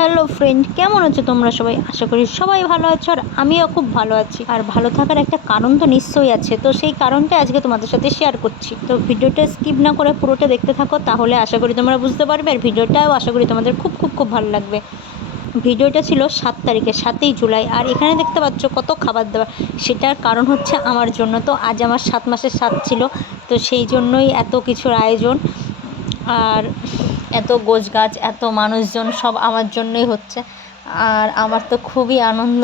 Hello friend কেমন আছো তোমরা সবাই? আশা করি সবাই ভালো আছো আর আমিও খুব ভালো আছি। আর ভালো থাকার একটা কারণ তো নিশ্চয়ই আছে। তো সেই কারণটা আজকে তোমাদের সাথে শেয়ার করছি। তো ভিডিওটা স্কিপ না করে পুরোটা দেখতে থাকো, তাহলে আশা করি তোমরা বুঝতে পারবে আর ভিডিওটাও আশা করি তোমাদের খুব খুব খুব ভালো লাগবে। ভিডিওটা ছিল সাত তারিখে, সাতই জুলাই। আর এখানে দেখতে পাচ্ছ কত খাবার দাবার। সেটার কারণ হচ্ছে আমার জন্য। তো আজ আমার সাত মাসের সাত ছিল। তো সেই জন্যই এত কিছুর আয়োজন। আর এত গোছ গাছ এত মানুষজন সব আমার জন্যই হচ্ছে। আর আমার তো খুবই আনন্দ।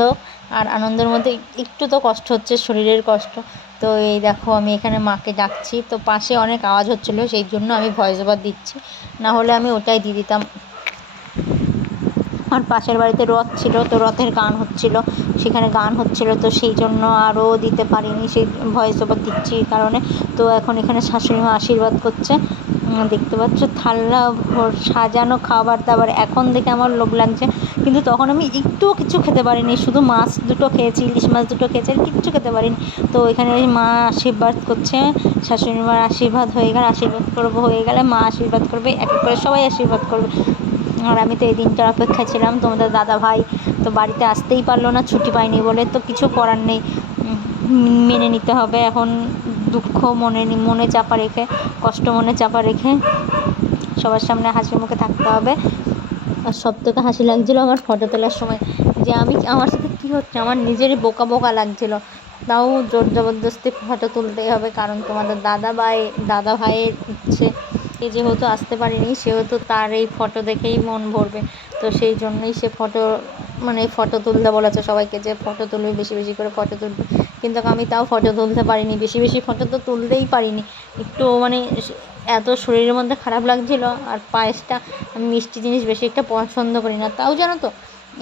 আর আনন্দের মধ্যে একটু তো কষ্ট হচ্ছে, শরীরের কষ্ট। তো এই দেখো, আমি এখানে মাকে ডাকছি। তো পাশে অনেক আওয়াজ হচ্ছিল, সেই জন্য আমি ভয়েস ওভার দিচ্ছি। না হলে আমি ওটাই দিয়ে দিতাম। আমার পাশের বাড়িতে রথ ছিল, তো রথের গান হচ্ছিল। সেখানে গান হচ্ছিল, তো সেই জন্য আরও দিতে পারিনি। সেই ভয়েস ওভার দিচ্ছি কারণে। তো এখন এখানে শাশুড়ি মা আশীর্বাদ করছে। দেখতে পাচ্ছ থাল্লা ভর, সাজানো খাবার দাবার। এখন দেখে আমার লোভ লাগছে, কিন্তু তখন আমি একটুও কিছু খেতে পারিনি। শুধু মাছ দুটো খেয়েছি, ইলিশ মাছ দুটো খেয়েছি, আর কিচ্ছু খেতে পারিনি। তো এখানে মা আশীর্বাদ করছে, শাশুড়ি মার আশীর্বাদ হয়ে গেলে, আশীর্বাদ করব হয়ে গেলে, মা আশীর্বাদ করবে, এক এক করে সবাই আশীর্বাদ করবে। আর আমি তো এই দিনটার অপেক্ষায় ছিলাম, তোমাদের দাদা ভাই তো বাড়িতে আসতেই পারল না, ছুটি পাইনি বলে তো কিছু করার নেই। মেনে নিতে হবে। এখন দুঃখ মনে মনে চাপা রেখে, কষ্ট মনে চাপা রেখে সবার সামনে হাসির মুখে থাকতে হবে। আর সব থেকে হাসি লাগছিল আমার ফটো তোলার সময় যে আমি আমার সাথে কী হচ্ছে? আমার নিজেরই বোকা বোকা লাগছিল। তাও জোর জবরদস্তি ফটো তুলতেই হবে কারণ তোমাদের দাদা ভাই দাদা ভাইয়ের ইচ্ছে এ যেহেতু আসতে পারেনি, সেহেতু তার এই ফটো দেখেই মন ভরবে। তো সেই জন্যই সে ফটো মানে ফটো তুলতে বলেছে সবাইকে যে ফটো তুলবে, বেশি বেশি করে ফটো তুলবে। কিন্তু আমি তাও ফটো তুলতে পারিনি, বেশি বেশি ফটো তো তুলতেই পারিনি। একটু মানে এত শরীরের মধ্যে খারাপ লাগছিল আর পায়েসটা, আমি মিষ্টি জিনিস বেশি একটা পছন্দ করি না। তাও জানো তো,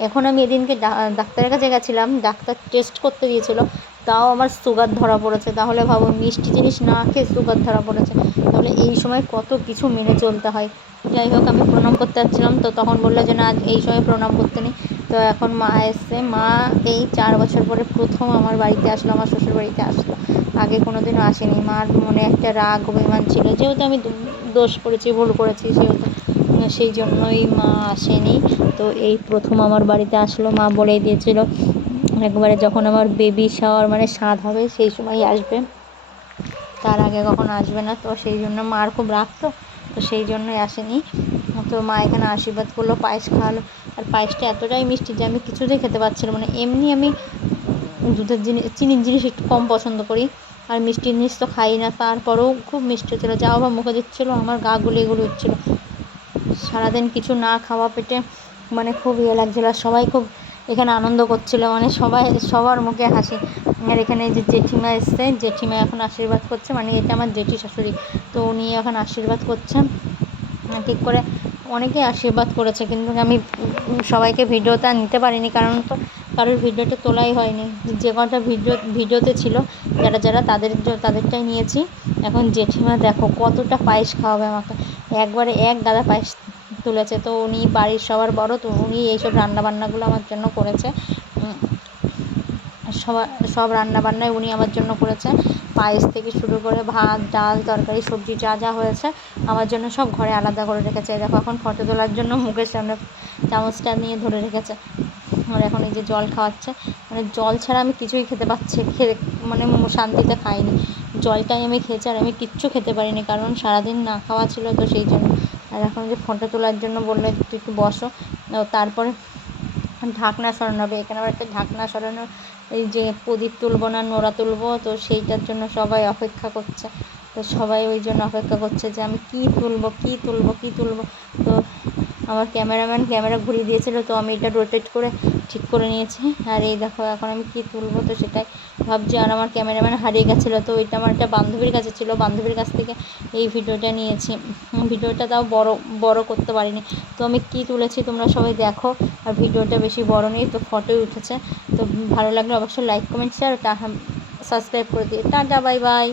এখন আমি এদিনকে ডাক্তারের কাছে গেছিলাম, ডাক্তার টেস্ট করতে দিয়েছিলো তাও আমার সুগার ধরা পড়েছে। তাহলে ভাবো, মিষ্টি জিনিস না খেয়ে সুগার ধরা পড়েছে। তাহলে এই সময় কত কিছু মেনে চলতে হয়। যাই হোক, আমি প্রণাম করতে যাচ্ছিলাম, তো তখন বলল যে, না আজ এই সময় প্রণাম করতে নেই। তো এখন মা এসছে। মা এই চার বছর পরে প্রথম আমার বাড়িতে আসলো, আমার শ্বশুর বাড়িতে আসলো। আগে কোনো দিনও আসেনি। মার মনে একটা রাগ, অভিমান ছিল। যেহেতু আমি দোষ করেছি, ভুল করেছি, সেহেতু সেই জন্যই মা আসেনি। তো এই প্রথম আমার বাড়িতে আসলো। মা বলেই দিয়েছিল একবারে যখন আমার বেবি শাওয়ার মানে স্বাদ হবে, সেই সময়ই আসবে। তার আগে কখন আসবে না, তো সেই জন্য মার খুব রাগ তো সেই জন্যই আসেনি। তো মা এখানে আশীর্বাদ করল, পায়েস খাওয়ালো। আর পায়েসটা এতটাই মিষ্টি যে আমি কিছুতেই খেতে পারছিলাম মানে এমনি আমি দুধের জিনিস, চিনির জিনিস একটু কম পছন্দ করি। আর মিষ্টি জিনিস তো খাই না, তারপরেও খুব মিষ্টি হচ্ছিল। যা আবার মুখে দিচ্ছিল, আমার গা গুলি হচ্ছিল সারাদিন কিছু না খাওয়া পেটে মানে খুব ইয়ে লাগছিল। আর সবাই খুব এখানে আনন্দ করছিল মানে সবাই, সবার মুখে হাসি। আর এখানে যে জেঠিমা এসছে, জেঠিমা এখন আশীর্বাদ করছে মানে এটা আমার জেঠি শাশুড়ি। তো উনি এখন আশীর্বাদ করছেন। ঠিক করে অনেকেই আশীর্বাদ করেছে, কিন্তু আমি সবাইকে ভিডিওতে আর নিতে পারিনি, কারণ তো কারোর ভিডিওটা তোলাই হয়নি। যে কটা ভিডিও, ভিডিওতে ছিল, যারা যারা তাদের তাদেরটাই নিয়েছি। এখন জেঠিমা দেখো কতটা পায়েস খাওয়াবে আমাকে। একবারে এক গাদা পায়েস তুলেছে। তো উনি বাড়ির সবার বড়, তো উনি এইসব রান্নাবান্নাগুলো আমার জন্য করেছে। সবার সব রান্নাবান্নাই উনি আমার জন্য করেছে। পায়েস থেকে শুরু করে ভাত, ডাল, তরকারি, সবজি যা যা হয়েছে আমার জন্য সব ঘরে আলাদা করে রেখেছে। দেখো এখন ফটো তোলার জন্য মুখের সামনে চামচটা নিয়ে ধরে রেখেছে। আর এখন এই যে জল খাওয়াচ্ছে। মানে জল ছাড়া আমি কিছুই খেতে পাচ্ছি, খেয়ে মানে শান্তিতে খাইনি। জলটাই আমি খেয়েছি আর আমি কিচ্ছু খেতে পারিনি কারণ সারাদিন না খাওয়া ছিল তো সেই জন্য আর এখন যে ফোনটা তোলার জন্য বলল তুই একটু বসো। তারপরে ঢাকনা সরানো হবে। এখানে আবার একটা ঢাকনা সরানো, এই যে প্রদীপ তুলবো না নোড়া তুলবো, তো সেইটার জন্য সবাই অপেক্ষা করছে। তো সবাই ওই জন্য অপেক্ষা করছে যে, আমি কী তুলবো কী তুলবো কী তুলবো? তো আমার ক্যামেরাম্যান ক্যামেরা ঘুরিয়ে দিয়েছিল, তো আমি এটা রোটেট করে ঠিক করে নিয়েছি। আর এই দেখো, এখন আমি কী তুলবো তো সেটাই ভাবছি। আর আমার ক্যামেরাম্যান হারিয়ে গেছিল, তো এটা আমার একটা বান্ধবীর কাছে ছিল। বান্ধবীর কাছ থেকে এই ভিডিওটা নিয়েছি। ভিডিওটা তাও বড় বড় করতে পারিনি। তো আমি কী তুলেছি তোমরা সবাই দেখো। আর ভিডিওটা বেশি বড় নেই, তো ফটোই উঠেছে। তো ভালো লাগলে অবশ্যই লাইক কমেন্ট শেয়ার সাবস্ক্রাইব করে দিয়ে টাটা বাই বাই